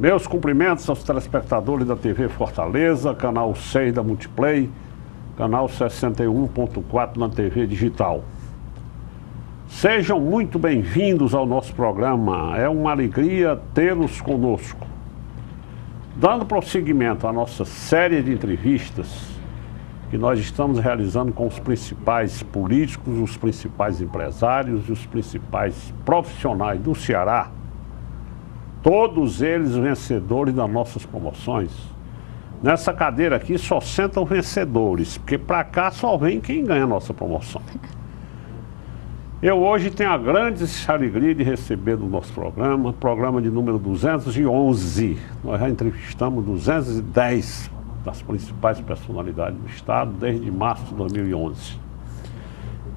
Meus cumprimentos aos telespectadores da TV Fortaleza, canal 6 da Multiplay, canal 61.4 na TV digital. Sejam muito bem-vindos ao nosso programa, é uma alegria tê-los conosco. Dando prosseguimento à nossa série de entrevistas que nós estamos realizando com os principais políticos, os principais empresários e os principais profissionais do Ceará, todos eles vencedores das nossas promoções. Nessa cadeira aqui só sentam vencedores, porque para cá só vem quem ganha a nossa promoção. Eu hoje tenho a grande alegria de receber no nosso programa de número 211. Nós já entrevistamos 210 das principais personalidades do Estado desde março de 2011.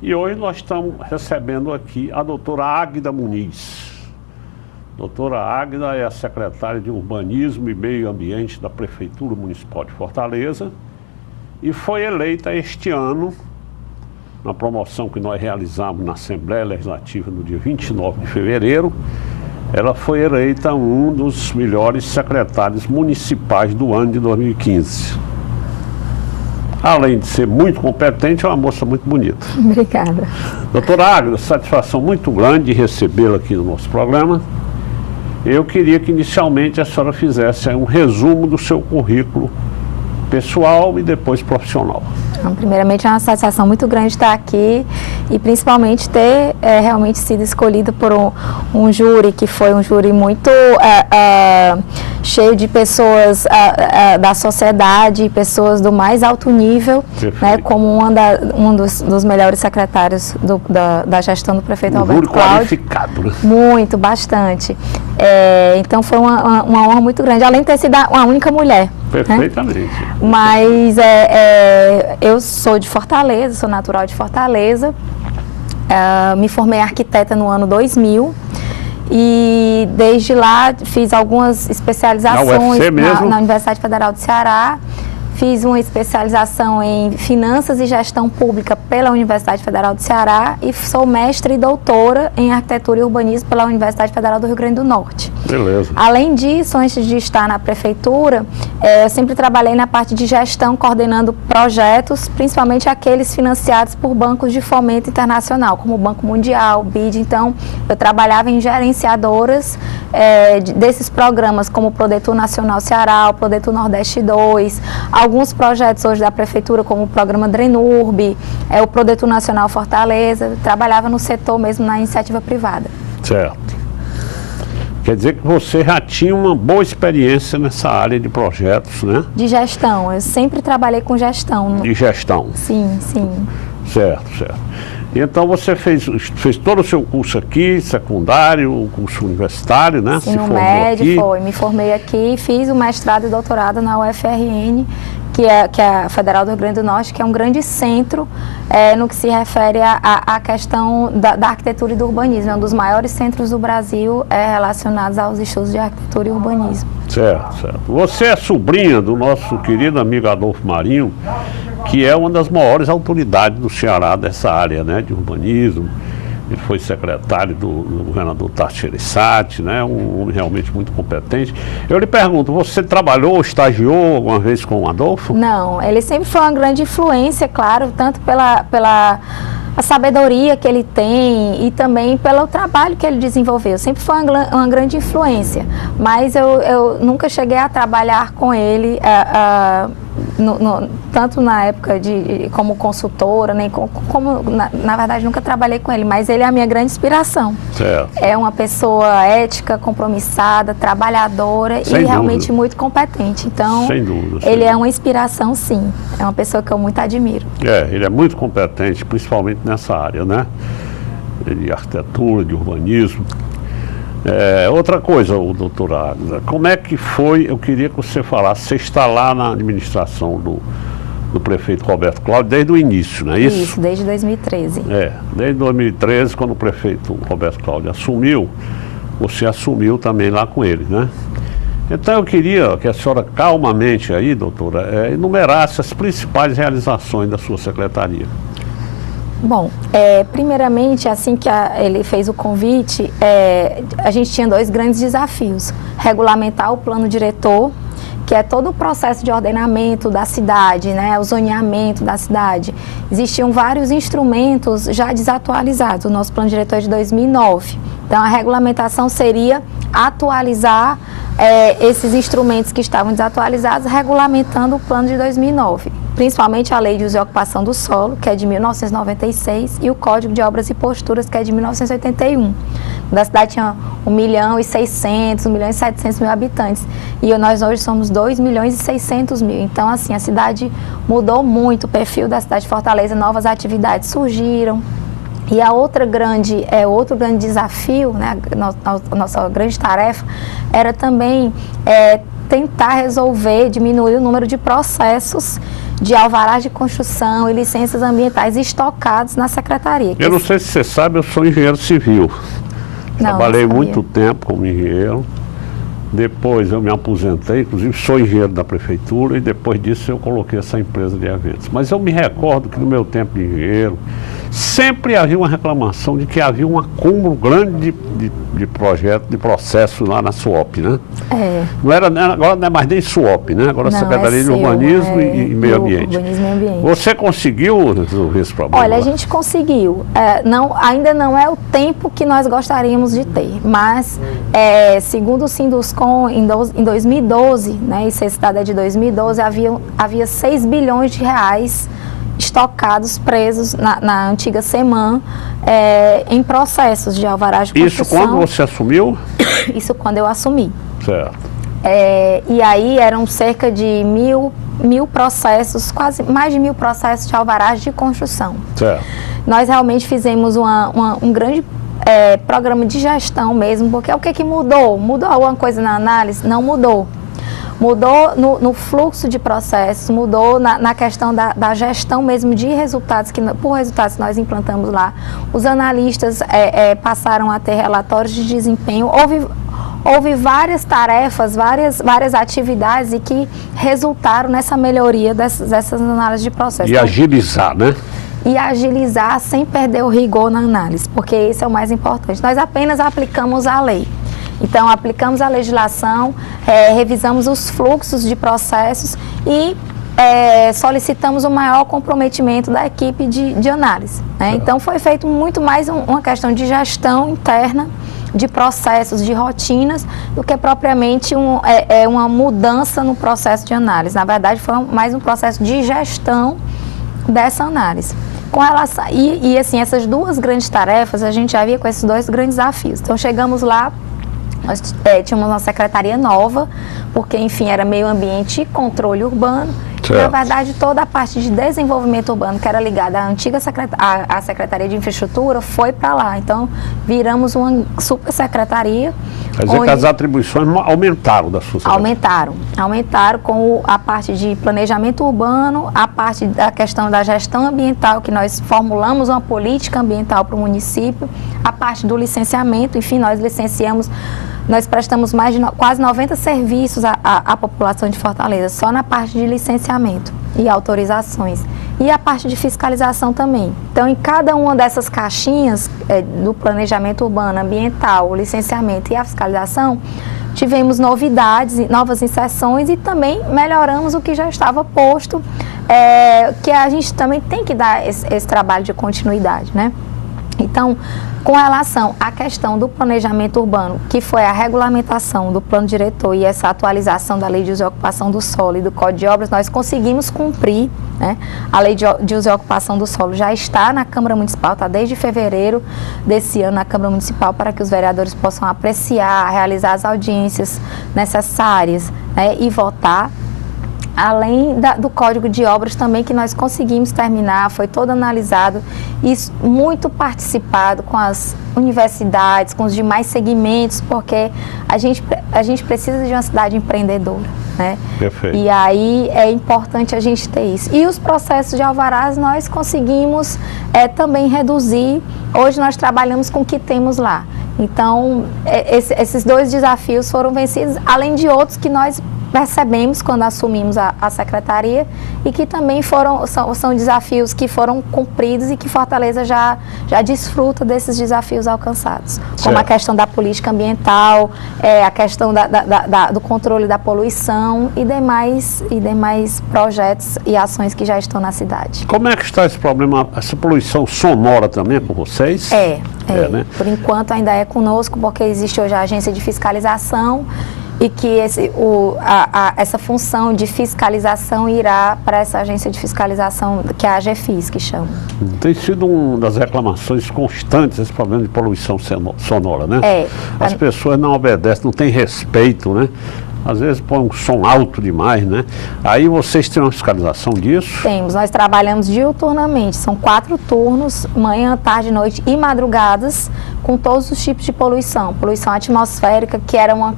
E hoje nós estamos recebendo aqui a doutora Águida Muniz. Doutora Águida é a secretária de Urbanismo e Meio Ambiente da Prefeitura Municipal de Fortaleza e foi eleita este ano, na promoção que nós realizamos na Assembleia Legislativa no dia 29 de fevereiro, ela foi eleita um dos melhores secretários municipais do ano de 2015. Além de ser muito competente, é uma moça muito bonita. Obrigada. Doutora Águida, satisfação muito grande de recebê-la aqui no nosso programa. Eu queria que inicialmente a senhora fizesse um resumo do seu currículo pessoal e depois profissional. Então, primeiramente, é uma satisfação muito grande estar aqui e principalmente ter realmente sido escolhido por um júri que foi um júri muito cheio de pessoas da sociedade, pessoas do mais alto nível, né, como um dos melhores secretários da gestão do prefeito Roberto Cláudio. Qualificado, né? Muito, bastante. Então foi uma honra muito grande, além de ter sido a única mulher. Perfeitamente. Né? Mas eu sou de Fortaleza, sou natural de Fortaleza, me formei arquiteta no ano 2000 e desde lá fiz algumas especializações na Universidade Federal do Ceará. Fiz uma especialização em Finanças e Gestão Pública pela Universidade Federal do Ceará e sou mestre e doutora em Arquitetura e Urbanismo pela Universidade Federal do Rio Grande do Norte. Beleza. Além disso, antes de estar na prefeitura, eu sempre trabalhei na parte de gestão, coordenando projetos, principalmente aqueles financiados por bancos de fomento internacional, como o Banco Mundial, o BID. Então, eu trabalhava em gerenciadoras desses programas, como o Prodetur Nacional Ceará, o Prodetur Nordeste 2, alguns projetos hoje da prefeitura, como o programa Drenurb, o Prodetur Nacional Fortaleza. Trabalhava no setor mesmo, na iniciativa privada. Certo. Quer dizer que você já tinha uma boa experiência nessa área de projetos, né? De gestão, eu sempre trabalhei com gestão. De gestão? Sim, sim. Certo, certo. Então você fez todo o seu curso aqui, secundário, o curso universitário, né? Ensino médio, me formei aqui e fiz o mestrado e doutorado na UFRN, que é a Federal do Rio Grande do Norte, que é um grande centro no que se refere à questão da arquitetura e do urbanismo. É um dos maiores centros do Brasil relacionados aos estudos de arquitetura e urbanismo. Certo, certo. Você é sobrinha do nosso querido amigo Adolfo Marinho, que é uma das maiores autoridades do Ceará dessa área, né, de urbanismo. Ele foi secretário do governador Tarcísio Gereissati, né, um homem realmente muito competente. Eu lhe pergunto, você trabalhou, estagiou alguma vez com o Adolfo? Não, ele sempre foi uma grande influência, claro, tanto pela a sabedoria que ele tem e também pelo trabalho que ele desenvolveu. Sempre foi uma grande influência, mas eu nunca cheguei a trabalhar com ele, tanto na época como consultora, nem como na verdade nunca trabalhei com ele, mas ele é a minha grande inspiração. Certo. É uma pessoa ética, compromissada, trabalhadora e realmente muito competente. Então, sem dúvida, ele é uma inspiração, sim. É uma pessoa que eu muito admiro. Ele é muito competente, principalmente nessa área, né? De arquitetura, de urbanismo. Outra coisa, doutora Águida, como é que foi, eu queria que você falasse, você está lá na administração do prefeito Roberto Cláudio desde o início, não é isso? Isso, desde 2013. Desde 2013, quando o prefeito Roberto Cláudio assumiu, você assumiu também lá com ele, né? Então eu queria que a senhora calmamente aí, doutora, enumerasse as principais realizações da sua secretaria. Bom, primeiramente, assim que ele fez o convite, a gente tinha 2 grandes desafios. Regulamentar o plano diretor, que é todo o processo de ordenamento da cidade, né, o zoneamento da cidade. Existiam vários instrumentos já desatualizados. O nosso plano diretor é de 2009. Então, a regulamentação seria atualizar esses instrumentos que estavam desatualizados, regulamentando o plano de 2009. Principalmente a Lei de Uso e Ocupação do Solo, que é de 1996, e o Código de Obras e Posturas, que é de 1981. Da cidade tinha 1.600.000, 1.700.000 habitantes. E nós hoje somos 2.600.000. Então, assim, a cidade mudou muito, o perfil da cidade de Fortaleza, novas atividades surgiram. E a outro grande desafio, né, nossa grande tarefa, era também tentar resolver, diminuir o número de processos de alvarás de construção e licenças ambientais estocados na secretaria. Eu não sei se você sabe, eu sou engenheiro civil. Trabalhei muito tempo como engenheiro. Depois eu me aposentei, inclusive sou engenheiro da prefeitura, e depois disso eu coloquei essa empresa de eventos. Mas eu me recordo que no meu tempo de engenheiro, sempre havia uma reclamação de que havia um acúmulo grande de projetos, de processos lá na SUOP, né? Agora não é mais nem SUOP, né? Agora a Secretaria de Urbanismo e Meio Ambiente. Urbanismo e Ambiente. Você conseguiu resolver esse problema? Olha, a gente conseguiu. Ainda não é o tempo que nós gostaríamos de ter, mas segundo o Sinduscon, em 2012, né, esse dado é de 2012, havia 6 bilhões de reais estocados, presos na antiga SEMAN, em processos de alvarás de construção. Isso quando você assumiu? Isso quando eu assumi. Certo. E aí eram cerca de mil processos, quase mais de 1.000 processos de alvarás de construção. Certo. Nós realmente fizemos um grande programa de gestão mesmo, porque o que mudou? Mudou alguma coisa na análise? Não mudou. Mudou no fluxo de processos, mudou na questão da gestão mesmo de resultados, por resultados que nós implantamos lá. Os analistas passaram a ter relatórios de desempenho. Houve várias tarefas, várias atividades e que resultaram nessa melhoria dessas análises de processo. E agilizar, né? E agilizar sem perder o rigor na análise, porque esse é o mais importante. Nós apenas aplicamos a lei. Então, aplicamos a legislação, revisamos os fluxos de processos e solicitamos o maior comprometimento da equipe de análise, né? Então, foi feito muito mais uma questão de gestão interna, de processos, de rotinas, do que propriamente uma mudança no processo de análise. Na verdade, foi mais um processo de gestão dessa análise. Com relação, assim, essas 2 grandes tarefas, a gente já via com esses 2 grandes desafios. Então, chegamos lá, nós tínhamos uma secretaria nova, porque, enfim, era meio ambiente e controle urbano. E, na verdade, toda a parte de desenvolvimento urbano, que era ligada à antiga à Secretaria de Infraestrutura, foi para lá. Então, viramos uma super secretaria. Quer dizer que as atribuições aumentaram da sua secretaria? Aumentaram com a parte de planejamento urbano, a parte da questão da gestão ambiental, que nós formulamos uma política ambiental para o município, a parte do licenciamento, enfim, nós prestamos mais de quase 90 serviços à população de Fortaleza, só na parte de licenciamento e autorizações. E a parte de fiscalização também. Então, em cada uma dessas caixinhas do planejamento urbano, ambiental, o licenciamento e a fiscalização, tivemos novidades, novas inserções e também melhoramos o que já estava posto, que a gente também tem que dar esse trabalho de continuidade, né? Então, com relação à questão do planejamento urbano, que foi a regulamentação do plano diretor e essa atualização da Lei de Uso e Ocupação do Solo e do Código de Obras, nós conseguimos cumprir, né? A Lei de Uso e Ocupação do Solo já está na Câmara Municipal, está desde fevereiro desse ano na Câmara Municipal, para que os vereadores possam apreciar, realizar as audiências necessárias, né, e votar. Além do Código de Obras também, que nós conseguimos terminar, foi todo analisado e muito participado com as universidades, com os demais segmentos, porque a gente precisa de uma cidade empreendedora, né? Perfeito. E aí é importante a gente ter isso. E os processos de alvarás nós conseguimos também reduzir. Hoje nós trabalhamos com o que temos lá. Então, esses 2 desafios foram vencidos, além de outros que nós percebemos quando assumimos a secretaria e que também são desafios que foram cumpridos e que Fortaleza já desfruta desses desafios alcançados, como a questão da política ambiental, a questão do controle da poluição e demais projetos e ações que já estão na cidade. Como é que está esse problema, essa poluição sonora também é com vocês? Né? Por enquanto ainda é conosco, porque existe hoje a agência de fiscalização e que essa função de fiscalização irá para essa agência de fiscalização, que é a AGFIS, que chama. Tem sido uma das reclamações constantes esse problema de poluição sonora, né? As pessoas não obedecem, não têm respeito, né? Às vezes põe um som alto demais, né? Aí vocês têm uma fiscalização disso? Temos, nós trabalhamos diuturnamente, são 4 turnos, manhã, tarde, noite e madrugadas, com todos os tipos de poluição. Poluição atmosférica, que era um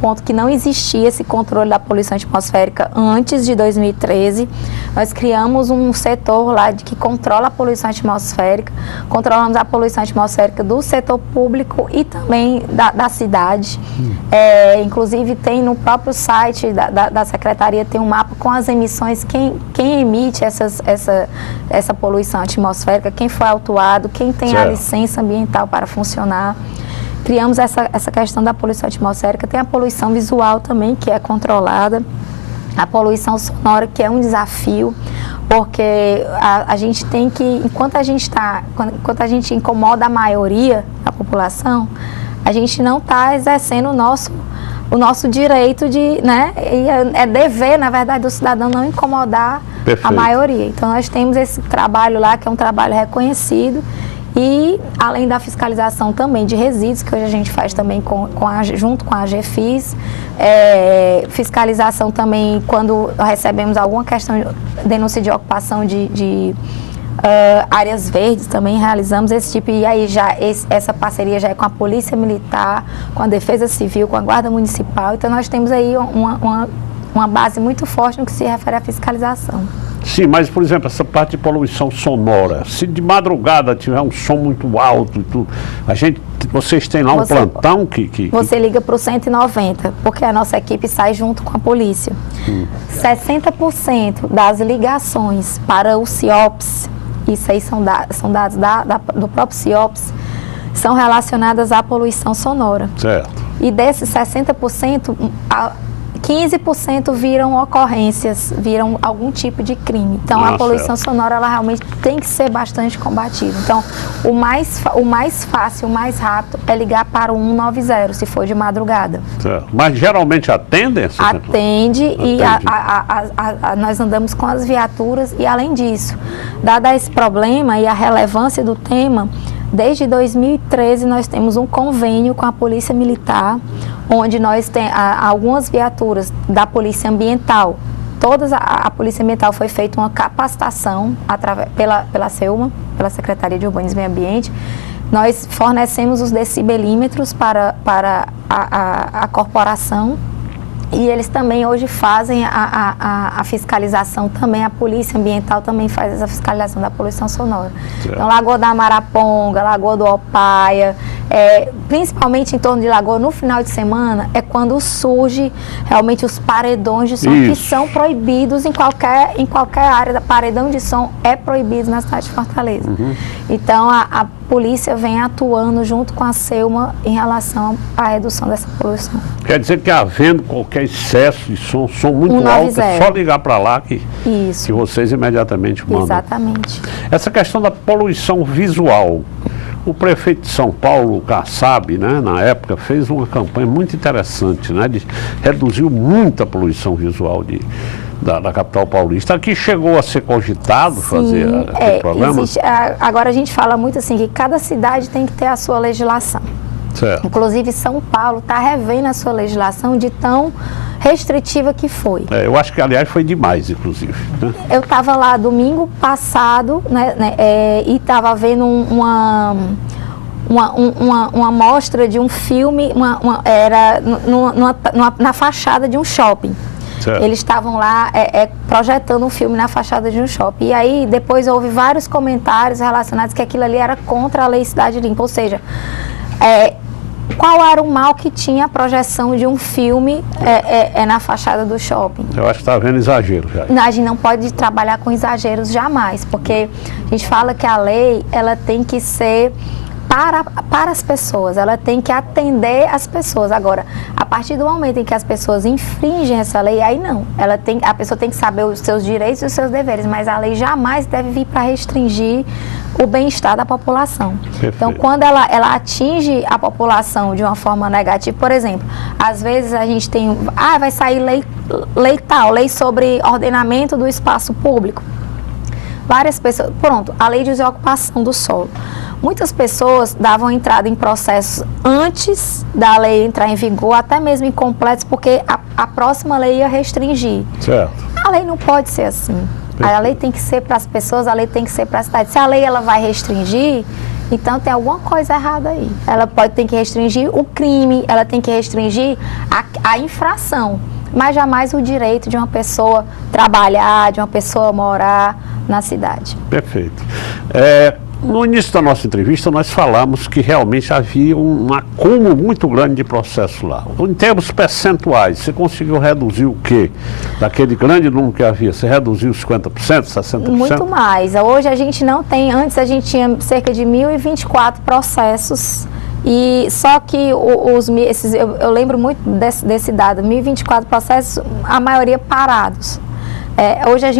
ponto que não existia esse controle da poluição atmosférica antes de 2013. Nós criamos um setor lá que controla a poluição atmosférica, controlamos a poluição atmosférica do setor público e também da cidade. Inclusive tem no próprio site da Secretaria, tem um mapa com as emissões, quem emite essa poluição atmosférica, quem foi autuado, quem tem a licença ambiental para funcionar. Criamos essa questão da poluição atmosférica. Tem a poluição visual também, que é controlada. A poluição sonora, que é um desafio, porque a gente tem que, enquanto a gente incomoda a maioria da população, a gente não está exercendo o nosso direito de, né? E é dever, na verdade, do cidadão não incomodar a maioria. Então, nós temos esse trabalho lá, que é um trabalho reconhecido, e além da fiscalização também de resíduos, que hoje a gente faz também junto com a AGFIS, fiscalização também quando recebemos alguma questão, denúncia de ocupação de áreas verdes, também realizamos esse tipo, e aí essa parceria já é com a Polícia Militar, com a Defesa Civil, com a Guarda Municipal. Então nós temos aí uma base muito forte no que se refere à fiscalização. Sim, mas, por exemplo, essa parte de poluição sonora, se de madrugada tiver um som muito alto e tudo, vocês têm lá um plantão que... Você liga para o 190, porque a nossa equipe sai junto com a polícia. 60% das ligações para o CIOPS, isso aí são dados do próprio CIOPS, são relacionadas à poluição sonora. Certo. E desses 60%, 15% viram ocorrências, viram algum tipo de crime. Então, a poluição sonora, ela realmente tem que ser bastante combatida. Então, o mais fácil, o mais rápido é ligar para o 190, se for de madrugada. Certo. Mas geralmente atendem? Atende e nós andamos com as viaturas e, além disso, dado esse problema e a relevância do tema, desde 2013 nós temos um convênio com a Polícia Militar, onde nós temos algumas viaturas da Polícia Ambiental. A Polícia Ambiental foi feita uma capacitação pela SEUMA, pela Secretaria de Urbanismo e Ambiente. Nós fornecemos os decibelímetros para a corporação. E eles também hoje fazem a fiscalização também, a Polícia Ambiental também faz essa fiscalização da poluição sonora. Então, Lagoa da Maraponga, Lagoa do Opaia, principalmente em torno de Lagoa, no final de semana, é quando surge realmente os paredões de som, que são proibidos em qualquer área. Paredão de som é proibido na cidade de Fortaleza. Então, a polícia vem atuando junto com a SEUMA em relação à redução dessa poluição. Quer dizer que havendo qualquer excesso de som muito 190. alto, é só ligar para lá que vocês imediatamente mandam. Exatamente. Essa questão da poluição visual, o prefeito de São Paulo, Kassab, né, na época, fez uma campanha muito interessante, né, reduziu muito a poluição visual da capital paulista. Aqui chegou a ser cogitado fazer aquele programa? Agora a gente fala muito assim, que cada cidade tem que ter a sua legislação. Certo. Inclusive São Paulo está revendo a sua legislação de tão restritiva que foi. Eu acho que, aliás, foi demais, inclusive. Né? Eu estava lá domingo passado, e estava vendo uma mostra de um filme, era na fachada de um shopping. Certo. Eles estavam lá projetando um filme na fachada de um shopping. E aí, depois houve vários comentários relacionados que aquilo ali era contra a lei Cidade Limpa. Ou seja, qual era o mal que tinha a projeção de um filme na fachada do shopping? Eu acho que está havendo exagero já. A gente não pode trabalhar com exageros jamais, porque a gente fala que a lei, ela tem que ser para as pessoas, ela tem que atender as pessoas. Agora, a partir do momento em que as pessoas infringem essa lei, aí não. A pessoa tem que saber os seus direitos e os seus deveres, mas a lei jamais deve vir para restringir o bem-estar da população. Perfeito. Então, quando ela atinge a população de uma forma negativa, por exemplo, às vezes a gente tem, vai sair lei sobre ordenamento do espaço público. Várias pessoas, pronto, a lei de desocupação do solo. Muitas pessoas davam entrada em processos antes da lei entrar em vigor, até mesmo incompletos, porque a próxima lei ia restringir. Certo. A lei não pode ser assim. A lei tem que ser para as pessoas, a lei tem que ser para a cidade. Se a lei ela vai restringir, então tem alguma coisa errada aí. Ela tem que restringir o crime, ela tem que restringir a infração, mas jamais o direito de uma pessoa trabalhar, de uma pessoa morar na cidade. Perfeito. No início da nossa entrevista, nós falamos que realmente havia um acúmulo muito grande de processos lá. Em termos percentuais, você conseguiu reduzir o quê? Daquele grande número que havia, você reduziu 50%, 60%? Muito mais. Hoje a gente não tem, antes a gente tinha cerca de 1.024 processos. E só que eu lembro muito desse dado, 1.024 processos, a maioria parados. Hoje a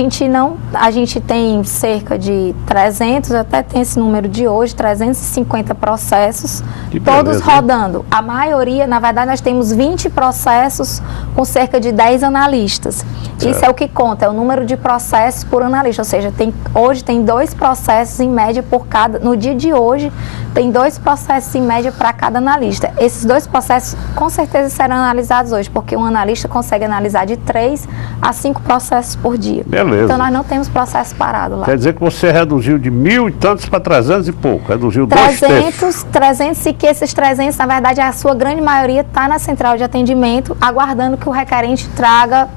gente tem cerca de 300, eu até tenho esse número de hoje, 350 processos, todos rodando. A maioria, na verdade, nós temos 20 processos com cerca de 10 analistas. Certo. Isso é o que conta, é o número de processos por analista, ou seja, hoje tem 2 processos em média por cada, no dia de hoje, tem 2 processos em média para cada analista. Esses 2 processos com certeza serão analisados hoje, porque um analista consegue analisar de 3 a 5 processos por dia. Beleza. Então nós não temos processo parado lá. Quer dizer que você reduziu de 1.000 e tantos para 300 e pouco, reduziu 300 e que esses 300, na verdade, a sua grande maioria está na central de atendimento, aguardando que o requerente traga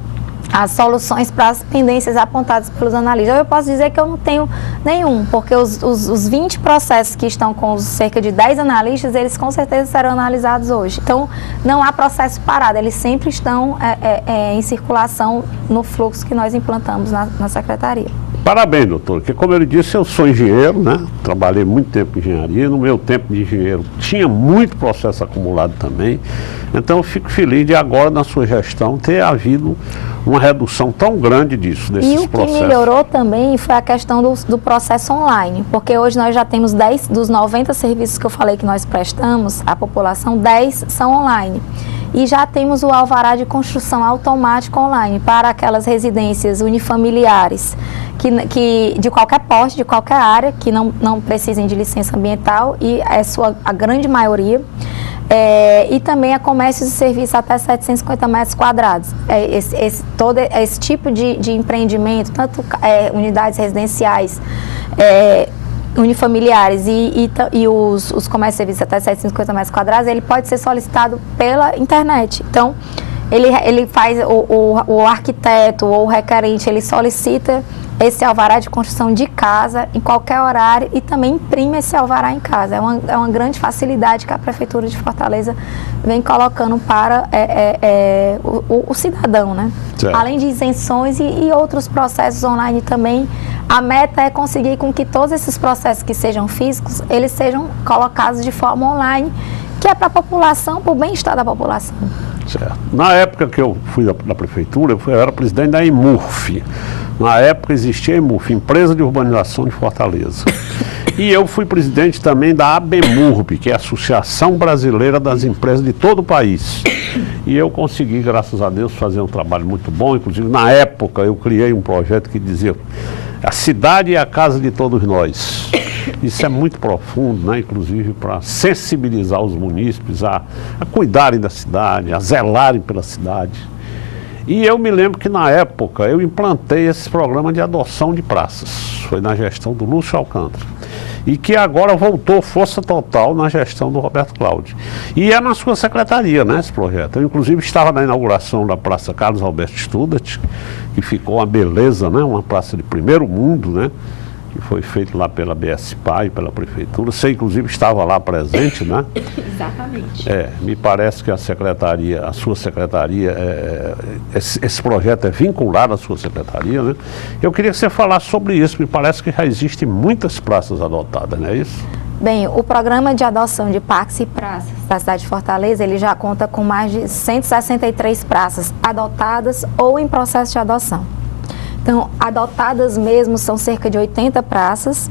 as soluções para as pendências apontadas pelos analistas. Eu posso dizer que eu não tenho nenhum, porque os 20 processos que estão com cerca de 10 analistas, eles com certeza serão analisados hoje. Então, não há processo parado, eles sempre estão em circulação no fluxo que nós implantamos na Secretaria. Parabéns, doutor, porque como eu disse, eu sou engenheiro, né? Trabalhei muito tempo em engenharia, no meu tempo de engenheiro tinha muito processo acumulado também, então eu fico feliz de agora, na sua gestão, ter havido uma redução tão grande desses processos. E o que melhorou também foi a questão do processo online, porque hoje nós já temos 10 dos 90 serviços que eu falei que nós prestamos à população, 10 são online. E já temos o alvará de construção automático online para aquelas residências unifamiliares que de qualquer porte, de qualquer área, que não precisem de licença ambiental, e a grande maioria. E também a comércio e serviços até 750 metros quadrados. Todo esse tipo de empreendimento, tanto unidades residenciais, unifamiliares e os comércios e serviços até 750 metros quadrados, ele pode ser solicitado pela internet. Então, ele faz, o arquiteto ou o requerente, ele solicita esse alvará de construção de casa em qualquer horário e também imprime esse alvará em casa. É uma grande facilidade que a Prefeitura de Fortaleza vem colocando para o cidadão, né? Certo. Além de isenções e outros processos online também, a meta é conseguir com que todos esses processos que sejam físicos, eles sejam colocados de forma online, que é para a população, para o bem-estar da população. Certo. Na época que eu fui da Prefeitura, eu era presidente da EMURF. Na época existia a EMURF, Empresa de Urbanização de Fortaleza. E eu fui presidente também da ABEMURB, que é a Associação Brasileira das Empresas de todo o país. E eu consegui, graças a Deus, fazer um trabalho muito bom. Inclusive, na época, eu criei um projeto que dizia: a cidade é a casa de todos nós. Isso é muito profundo, né? Inclusive para sensibilizar os munícipes a cuidarem da cidade, a zelarem pela cidade. E eu me lembro que na época eu implantei esse programa de adoção de praças. Foi na gestão do Lúcio Alcântara. E que agora voltou força total na gestão do Roberto Cláudio. E é na sua secretaria, né, esse projeto. Eu, inclusive, estava na inauguração da Praça Carlos Alberto Studat, que ficou uma beleza, né, uma praça de primeiro mundo, né, que foi feito lá pela BSPA e pela Prefeitura. Você, inclusive, estava lá presente, né? Exatamente. Me parece que a sua secretaria, esse projeto é vinculado à sua secretaria, né? Eu queria que você falasse sobre isso. Me parece que já existem muitas praças adotadas, não é isso? Bem, o programa de adoção de parques e praças da cidade de Fortaleza, ele já conta com mais de 163 praças adotadas ou em processo de adoção. Então, adotadas mesmo são cerca de 80 praças,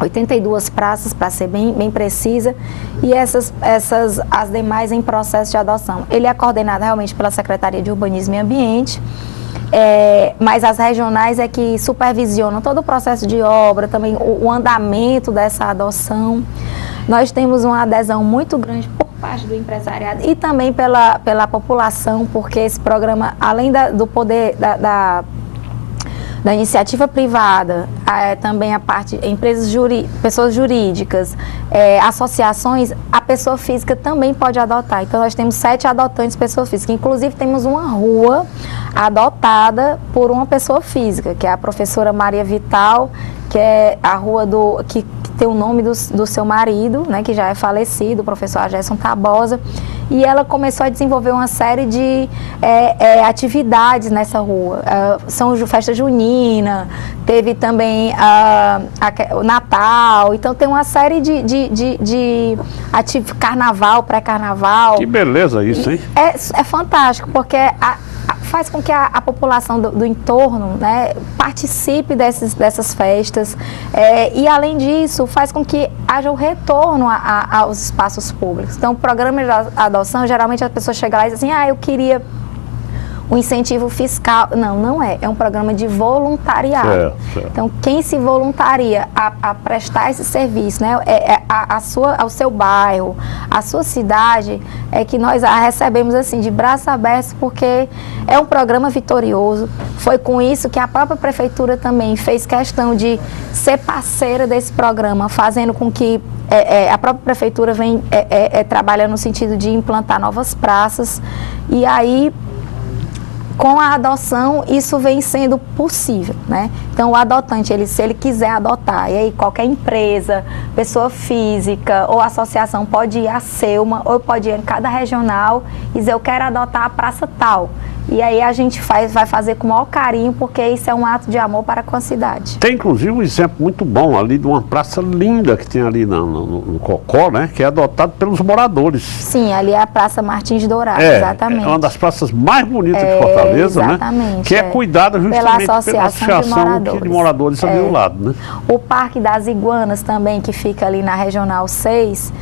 82 praças para ser bem precisa, e as demais em processo de adoção. Ele é coordenado realmente pela Secretaria de Urbanismo e Ambiente, mas as regionais é que supervisionam todo o processo de obra, também o andamento dessa adoção. Nós temos uma adesão muito grande por parte do empresariado e também pela população, porque esse programa, além do poder da iniciativa privada, também a parte pessoas jurídicas, associações, a pessoa física também pode adotar. Então, nós temos 7 adotantes pessoa física. Inclusive, temos uma rua adotada por uma pessoa física, que é a professora Maria Vital, que é a rua que tem o nome do seu marido, né, que já é falecido, o professor Gerson Tabosa. E ela começou a desenvolver uma série de atividades nessa rua. São festa junina, teve também o Natal, então tem uma série de carnaval, pré-carnaval. Que beleza isso, hein? É fantástico, porque faz com que a população do entorno, né, participe dessas festas, e além disso faz com que haja o retorno aos espaços públicos. Então, o programa de adoção, geralmente a pessoa chega lá e diz assim, eu queria um incentivo fiscal. Não é. É um programa de voluntariado. Certo. Então, quem se voluntaria a prestar esse serviço, né, ao seu bairro, a sua cidade, é que nós a recebemos assim, de braços abertos, porque é um programa vitorioso. Foi com isso que a própria Prefeitura também fez questão de ser parceira desse programa, fazendo com que a própria Prefeitura vem trabalhando no sentido de implantar novas praças. E aí, com a adoção, isso vem sendo possível, né? Então, o adotante, se ele quiser adotar, e aí qualquer empresa, pessoa física ou associação pode ir à Selma, ou pode ir em cada regional e dizer, eu quero adotar a praça tal. E aí a gente vai fazer com o maior carinho, porque isso é um ato de amor para com a cidade. Tem inclusive um exemplo muito bom ali de uma praça linda que tem ali no Cocó, né? Que é adotado pelos moradores. Sim, ali é a Praça Martins Dourado, exatamente. É uma das praças mais bonitas de Fortaleza, exatamente, né? Que é cuidada justamente pela associação de moradores ali ao lado, né? O Parque das Iguanas também, que fica ali na Regional 6,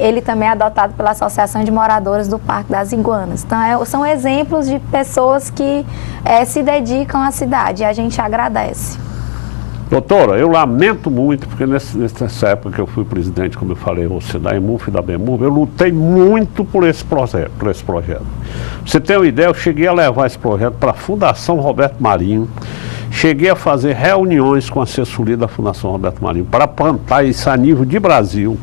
ele também é adotado pela Associação de Moradores do Parque das Iguanas. Então, são exemplos de pessoas que se dedicam à cidade, e a gente agradece. Doutora, eu lamento muito, porque nessa época que eu fui presidente, como eu falei, você da EMUF e da BEMUF, eu lutei muito por esse projeto. Pra você ter uma ideia, eu cheguei a levar esse projeto para a Fundação Roberto Marinho, cheguei a fazer reuniões com a assessoria da Fundação Roberto Marinho para plantar isso a nível de Brasil.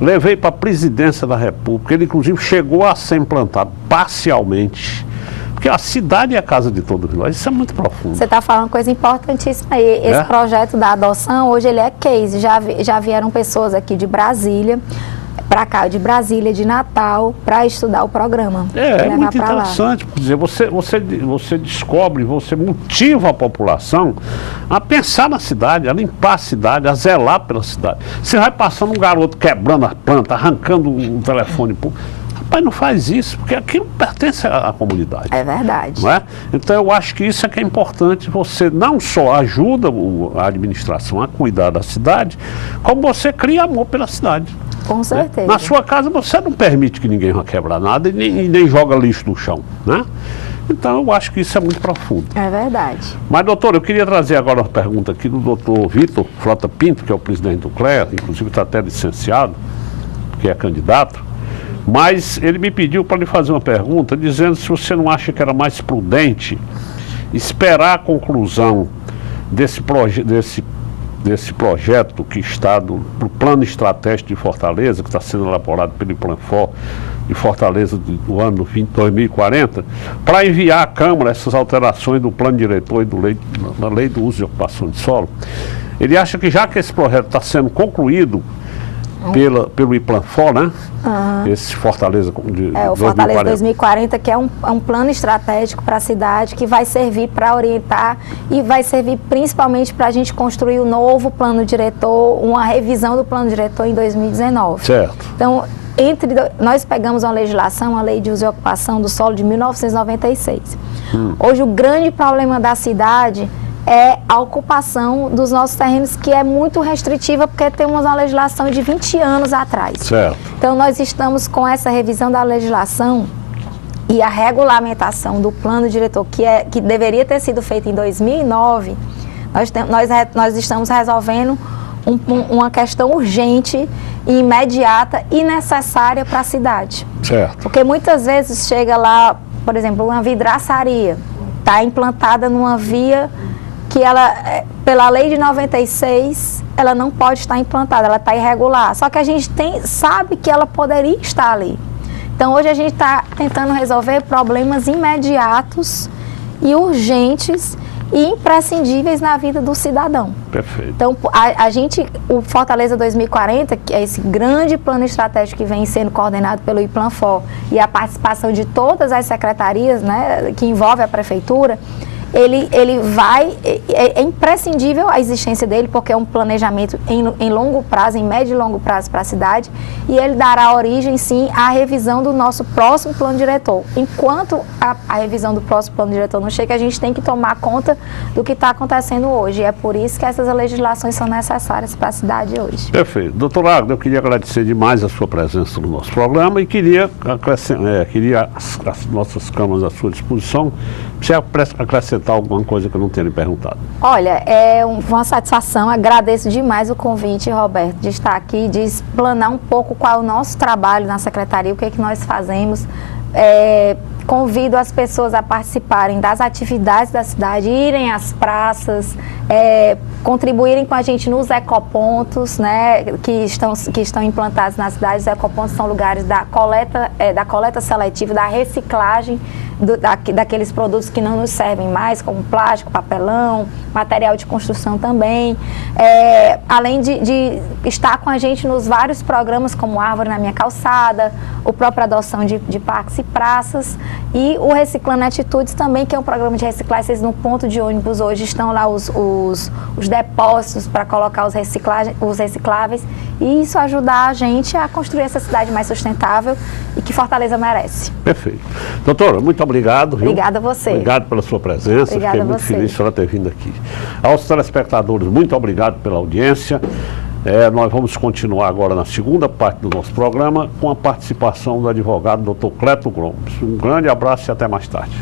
Levei para a Presidência da República, ele inclusive chegou a ser implantado parcialmente. Porque a cidade é a casa de todos nós, isso é muito profundo. Você está falando uma coisa importantíssima aí. Esse projeto da adoção, hoje ele é case. Já vieram pessoas aqui de Brasília, para cá, de Brasília, de Natal, para estudar o programa. É muito interessante, quer dizer, você descobre, você motiva a população a pensar na cidade, a limpar a cidade, a zelar pela cidade. Você vai passando um garoto quebrando a planta, arrancando um telefone público. Rapaz, não faz isso, porque aquilo pertence à comunidade. É verdade. Não é? Então, eu acho que isso é que é importante. Você não só ajuda a administração a cuidar da cidade, como você cria amor pela cidade. Com certeza. Né? Na sua casa, você não permite que ninguém vá quebrar nada e nem joga lixo no chão, né? Então, eu acho que isso é muito profundo. É verdade. Mas, doutor, eu queria trazer agora uma pergunta aqui do doutor Vitor Frota Pinto, que é o presidente do CLEA, inclusive está até licenciado, que é candidato. Mas ele me pediu para lhe fazer uma pergunta, dizendo se você não acha que era mais prudente esperar a conclusão desse projeto que está do Plano Estratégico de Fortaleza, que está sendo elaborado pelo Planfor de Fortaleza do ano 2040, para enviar à Câmara essas alterações do Plano Diretor e da Lei do Uso e Ocupação de Solo. Ele acha que já que esse projeto está sendo concluído pelo IPLANFOR, né? Esse Fortaleza de o Fortaleza 2040, que é um plano estratégico para a cidade que vai servir para orientar e vai servir principalmente para a gente construir o novo plano diretor, uma revisão do plano diretor em 2019. Certo. Então, nós pegamos uma legislação, a Lei de Uso e Ocupação do Solo de 1996. Hoje, o grande problema da cidade é a ocupação dos nossos terrenos, que é muito restritiva, porque temos uma legislação de 20 anos atrás. Certo. Então, nós estamos com essa revisão da legislação e a regulamentação do plano diretor, que deveria ter sido feita em 2009, nós estamos resolvendo uma questão urgente, imediata e necessária para a cidade. Certo. Porque muitas vezes chega lá, por exemplo, uma vidraçaria, está implantada numa via que ela, pela lei de 96, ela não pode estar implantada, ela está irregular. Só que a gente sabe que ela poderia estar ali. Então, hoje a gente está tentando resolver problemas imediatos e urgentes e imprescindíveis na vida do cidadão. Perfeito. Então, o Fortaleza 2040, que é esse grande plano estratégico que vem sendo coordenado pelo IPLANFOR e a participação de todas as secretarias, né, que envolve a prefeitura, é imprescindível a existência dele, porque é um planejamento em longo prazo, em médio e longo prazo para a cidade, e ele dará origem, sim, à revisão do nosso próximo plano diretor. Enquanto a revisão do próximo plano diretor não chega, a gente tem que tomar conta do que está acontecendo hoje, e é por isso que essas legislações são necessárias para a cidade hoje. Perfeito. Doutor Agno, eu queria agradecer demais a sua presença no nosso programa e queria as nossas câmaras à sua disposição. Você acrescentar alguma coisa que eu não tenha lhe perguntado? Olha, é uma satisfação, agradeço demais o convite, Roberto, de estar aqui, de explanar um pouco qual é o nosso trabalho na Secretaria, o que é que nós fazemos. Convido as pessoas a participarem das atividades da cidade, irem às praças, contribuírem com a gente nos ecopontos, né, que estão implantados na cidade. Os ecopontos são lugares da coleta seletiva, da reciclagem daqueles produtos que não nos servem mais, como plástico, papelão, material de construção também. Além de estar com a gente nos vários programas, como Árvore na Minha Calçada, o próprio Adoção de Parques e Praças, e o Reciclando Atitudes também, que é um programa de reciclagem. Vocês no ponto de ônibus hoje estão lá os depósitos para colocar os recicláveis, e isso ajudar a gente a construir essa cidade mais sustentável e que Fortaleza merece. Perfeito. Doutora, muito obrigado. Obrigada a você. Obrigado pela sua presença. Obrigada. Fiquei muito feliz de senhora ter vindo aqui. Aos telespectadores, muito obrigado pela audiência. Nós vamos continuar agora na segunda parte do nosso programa com a participação do advogado Dr. Cleto Gomes. Um grande abraço e até mais tarde.